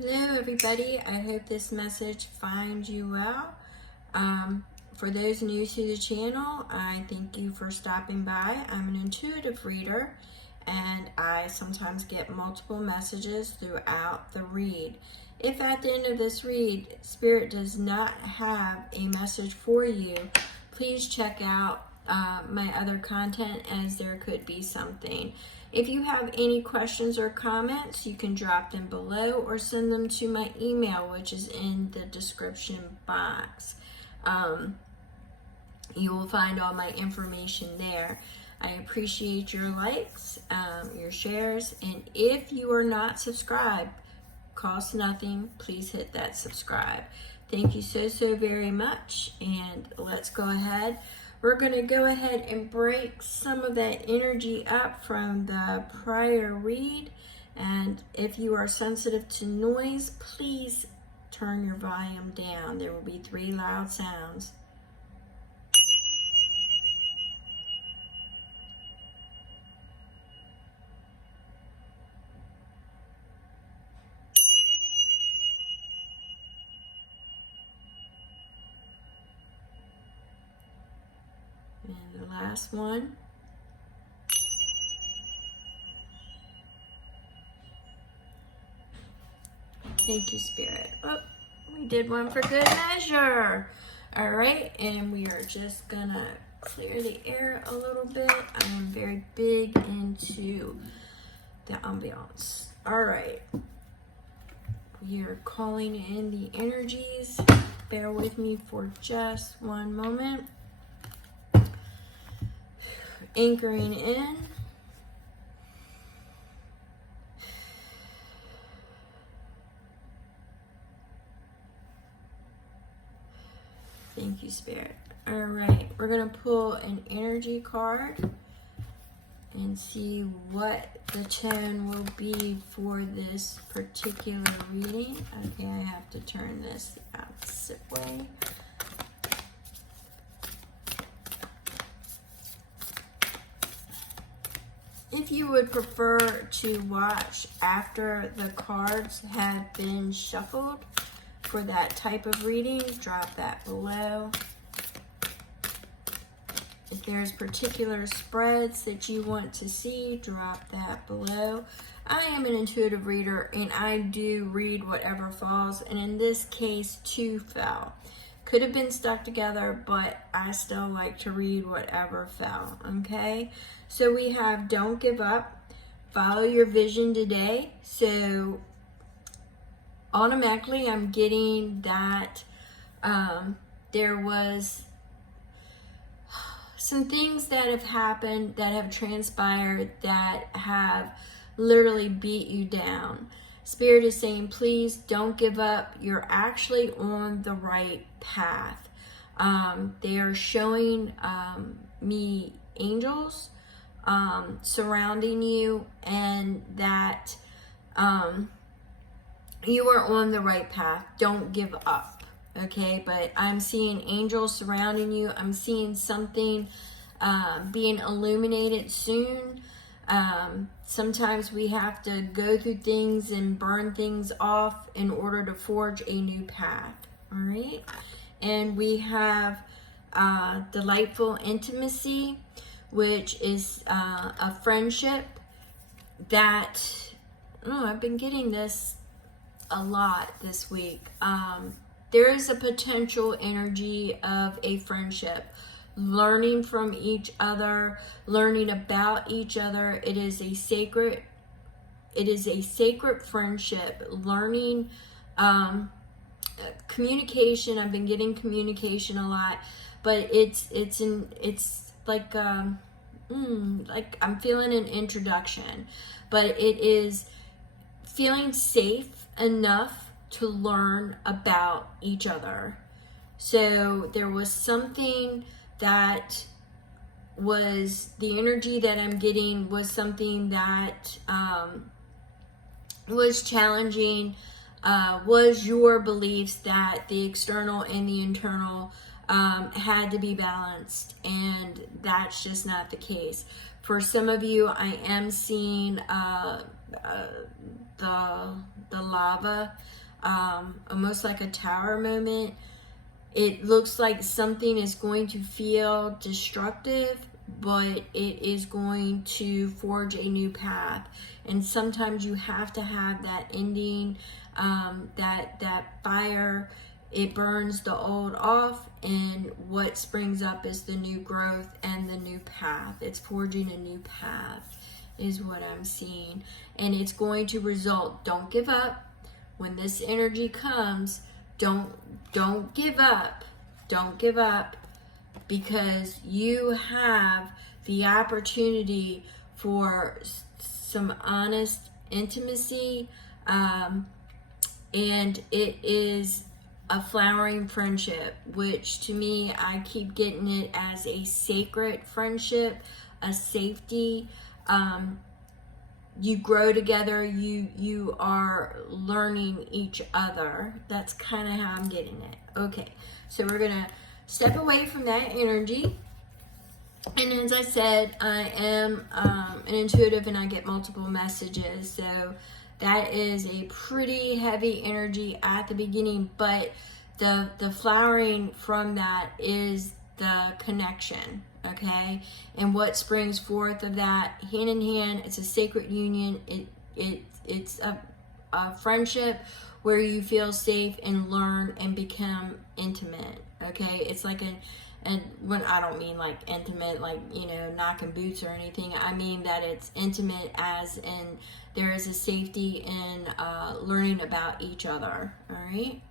Hello everybody, I hope this message finds you well. For those new to the channel, I thank you for stopping by. I'm an intuitive reader and I sometimes get multiple messages throughout the read. If at the end of this read, Spirit does not have a message for you, please check out my other content, as there could be something. If you have any questions or comments, you can drop them below or send them to my email, which is in the description box. You will find all my information there. I appreciate your likes, your shares, and if you are not subscribed, costs nothing, please hit that subscribe. Thank you so very much, and let's go ahead. We're going to go ahead and break some of that energy up from the prior read, and if you are sensitive to noise, please turn your volume down. There will be 3 loud sounds. And the last one. Thank you, Spirit. Oh, we did one for good measure. All right, and we are just gonna clear the air a little bit. I am very big into the ambiance. All right, we are calling in the energies. Bear with me for just one moment. Anchoring in. Thank you, Spirit. All right, we're gonna pull an energy card and see what the tone will be for this particular reading. Okay, I have to turn this opposite way. If you would prefer to watch after the cards have been shuffled for that type of reading, drop that below. If there's particular spreads that you want to see, drop that below. I am an intuitive reader and I do read whatever falls, and in this case 2 fell. Could have been stuck together, but I still like to read whatever fell, okay? So we have don't give up, follow your vision today. So automatically I'm getting that there was some things that have happened, that have transpired, that have literally beat you down. Spirit is saying, please don't give up. You're actually on the right path. They are showing me angels surrounding you, and that you are on the right path. Don't give up. Okay, but I'm seeing angels surrounding you. I'm seeing something being illuminated soon. Sometimes we have to go through things and burn things off in order to forge a new path. All right, and we have delightful intimacy, which is a friendship that, I've been getting this a lot this week. There is a potential energy of a friendship, learning from each other, learning about each other. It is a sacred friendship, learning, communication. I've been getting communication a lot, but it's like like I'm feeling an introduction, but it is feeling safe enough to learn about each other. So there was something that was, the energy that I'm getting was something that was challenging, was your beliefs that the external and the internal had to be balanced, and that's just not the case. For some of you, I am seeing the lava, almost like a tower moment. It looks like something is going to feel destructive, but it is going to forge a new path. And sometimes you have to have that ending, that fire. It burns the old off, and what springs up is the new growth and the new path. It's forging a new path is what I'm seeing. And it's going to result, don't give up. When this energy comes, don't give up. Don't give up, because you have the opportunity for some honest intimacy, and it is a flowering friendship, which to me, I keep getting it as a sacred friendship, a safety. You grow together, you are learning each other. That's kind of how I'm getting it. Okay, so we're gonna step away from that energy. And as I said, I am an intuitive and I get multiple messages. So that is a pretty heavy energy at the beginning, but the flowering from that is the connection, okay? And what springs forth of that, hand in hand, it's a sacred union. It's a friendship where you feel safe and learn and become intimate, okay? It's like and when I don't mean like intimate, like, knocking boots or anything. I mean that it's intimate as in there is a safety in learning about each other, all right?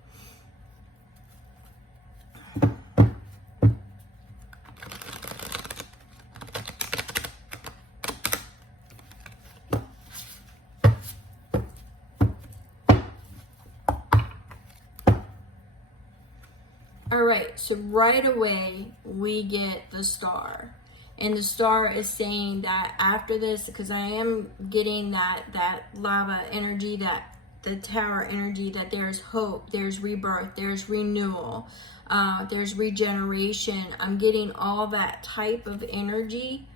All right, so right away we get the star. And the star is saying that after this, because I am getting that lava energy, that the tower energy, that there's hope, there's rebirth, there's renewal, there's regeneration. I'm getting all that type of energy.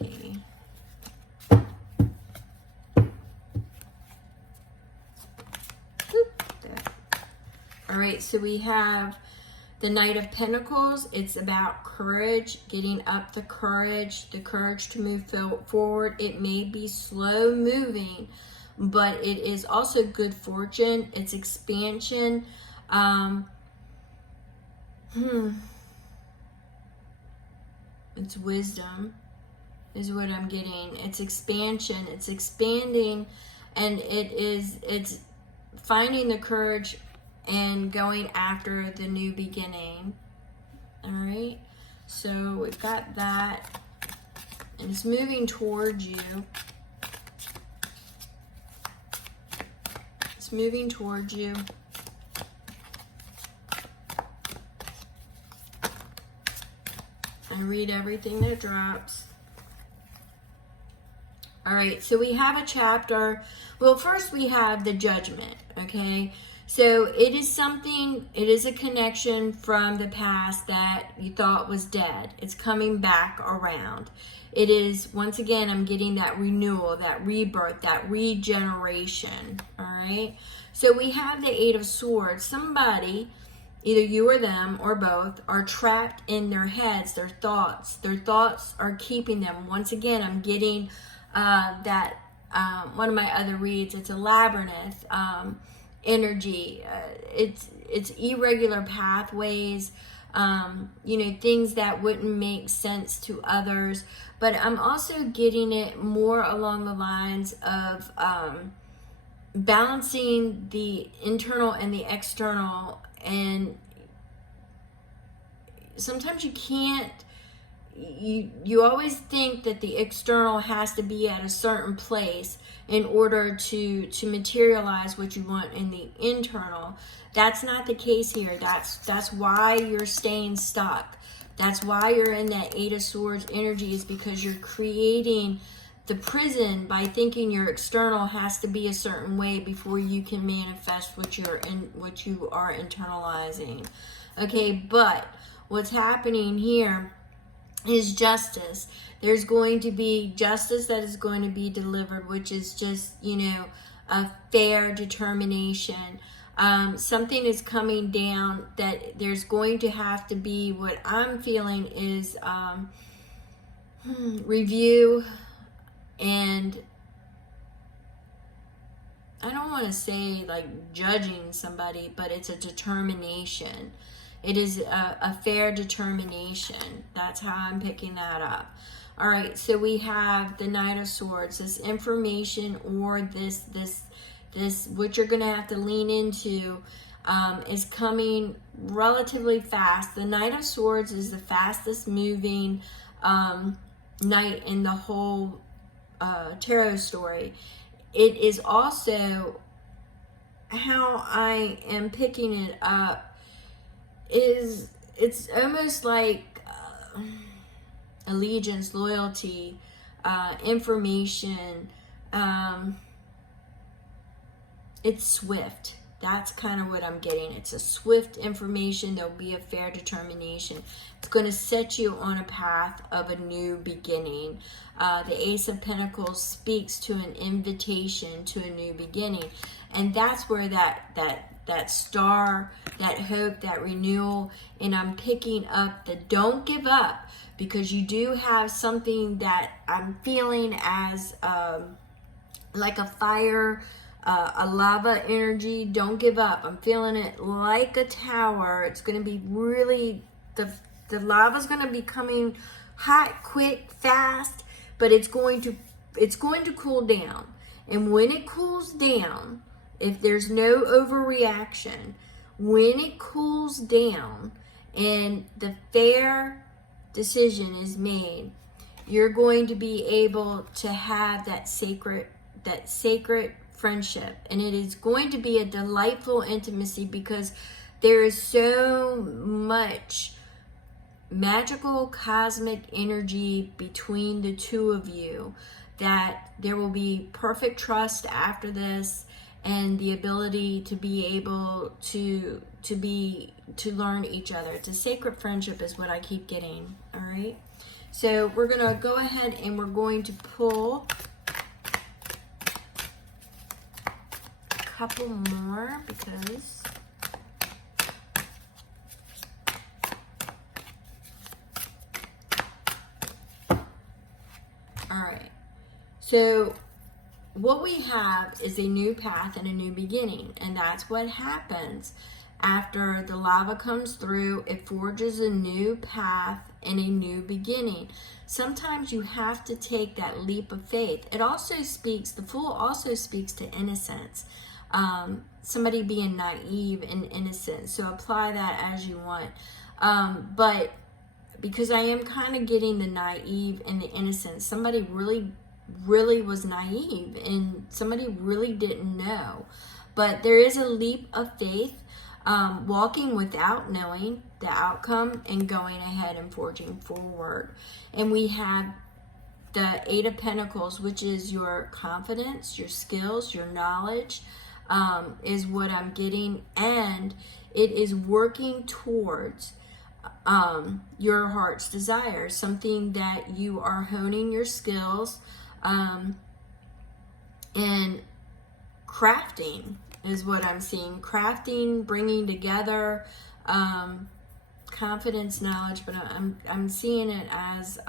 Okay. All right, so we have the Knight of Pentacles. It's about courage, getting up the courage to move forward. It may be slow moving, but it is also good fortune. It's expansion. It's wisdom is what I'm getting. It's expansion. It's expanding, and it's finding the courage and going after the new beginning. All right, so we've got that, and it's moving towards you. It's moving towards you. I read everything that drops. All right, so we have a chapter. Well, first we have the Judgment, okay? So it is a connection from the past that you thought was dead. It's coming back around. It is, once again, I'm getting that renewal, that rebirth, that regeneration, all right? So we have the Eight of Swords. Somebody, either you or them or both, are trapped in their heads, their thoughts. Their thoughts are keeping them. Once again, I'm getting one of my other reads, it's a labyrinth, energy. It's irregular pathways, things that wouldn't make sense to others. But I'm also getting it more along the lines of balancing the internal and the external. And sometimes you can't, you always think that the external has to be at a certain place in order to materialize what you want in the internal. That's not the case here. That's why you're staying stuck. That's why you're in that Eight of Swords energy, is because you're creating the prison by thinking your external has to be a certain way before you can manifest what you are internalizing. Okay, but what's happening here is justice. There's going to be justice that is going to be delivered, which is just, a fair determination. Something is coming down that there's going to have to be, what I'm feeling is review, and I don't want to say like judging somebody, but it's a determination. It is a fair determination. That's how I'm picking that up. All right, so we have the Knight of Swords, this information, or this what you're going to have to lean into is coming relatively fast. The Knight of Swords is the fastest moving knight in the whole tarot story. It is also, how I am picking it up, is it's almost like allegiance, loyalty, information. It's swift. That's kind of what I'm getting. It's a swift information. There'll be a fair determination. It's going to set you on a path of a new beginning. The Ace of Pentacles speaks to an invitation to a new beginning. And that's where that star, that hope, that renewal, and I'm picking up the don't give up, because you do have something that I'm feeling as like a fire, a lava energy. Don't give up. I'm feeling it like a tower. It's going to be really, the lava's going to be coming hot, quick, fast, but it's going to cool down. And when it cools down, if there's no overreaction, when it cools down and the fair decision is made, you're going to be able to have that sacred friendship, and it is going to be a delightful intimacy, because there is so much magical cosmic energy between the two of you that there will be perfect trust after this, and the ability to be able to learn each other. It's a sacred friendship is what I keep getting. All right, so we're gonna go ahead and we're going to pull a couple more, because all right, so what we have is a new path and a new beginning, and that's what happens after the lava comes through. It forges a new path and a new beginning. Sometimes you have to take that leap of faith. It also speaks, the Fool also speaks to innocence, somebody being naive and innocent. So apply that as you want, but because I am kind of getting the naive and the innocent, somebody really was naive and somebody really didn't know. But there is a leap of faith, walking without knowing the outcome and going ahead and forging forward. And we have the Eight of Pentacles, which is your confidence, your skills, your knowledge, is what I'm getting. And it is working towards your heart's desire, something that you are honing your skills, and crafting is what I'm seeing. Crafting, bringing together, confidence, knowledge, but I'm seeing it as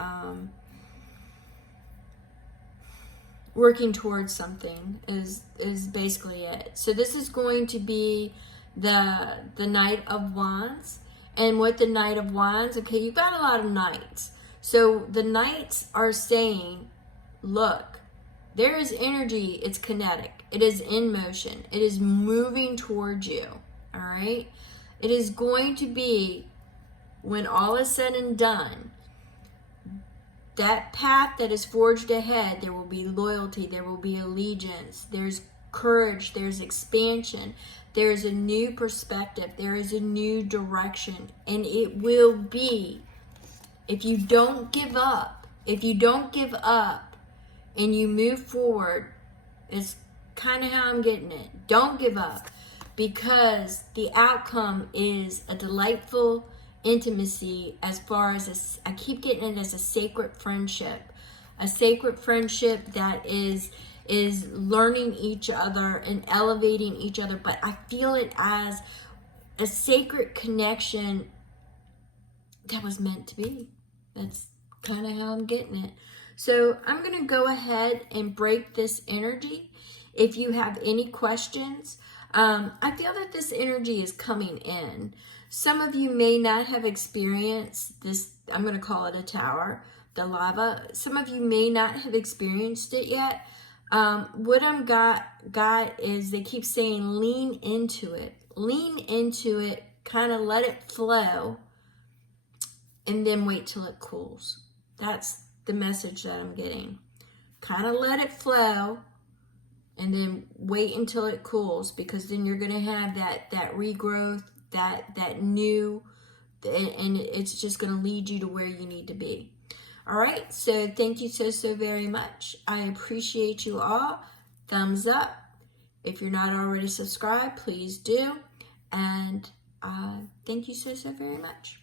working towards something is basically it. So this is going to be the Knight of Wands. And with the Knight of Wands, okay, you've got a lot of knights. So the knights are saying, look, there is energy, it's kinetic, it is in motion, it is moving towards you, all right? It is going to be, when all is said and done, that path that is forged ahead, there will be loyalty, there will be allegiance, there's courage, there's expansion, there's a new perspective, there is a new direction, and it will be, if you don't give up, and you move forward, it's kind of how I'm getting it. Don't give up, because the outcome is a delightful intimacy, as far as I keep getting it as a sacred friendship. A sacred friendship that is learning each other and elevating each other, but I feel it as a sacred connection that was meant to be. That's kind of how I'm getting it. So I'm going to go ahead and break this energy. If you have any questions, I feel that this energy is coming in. Some of you may not have experienced this, I'm going to call it a tower, the lava. Some of you may not have experienced it yet. What I'm got is they keep saying lean into it. Lean into it, kind of let it flow, and then wait till it cools. That's the message that I'm getting. Kind of let it flow, and then wait until it cools, because then you're going to have that regrowth, that new, and it's just going to lead you to where you need to be. All right, so thank you so very much. I appreciate you all. Thumbs up. If you're not already subscribed, please do. And thank you so very much.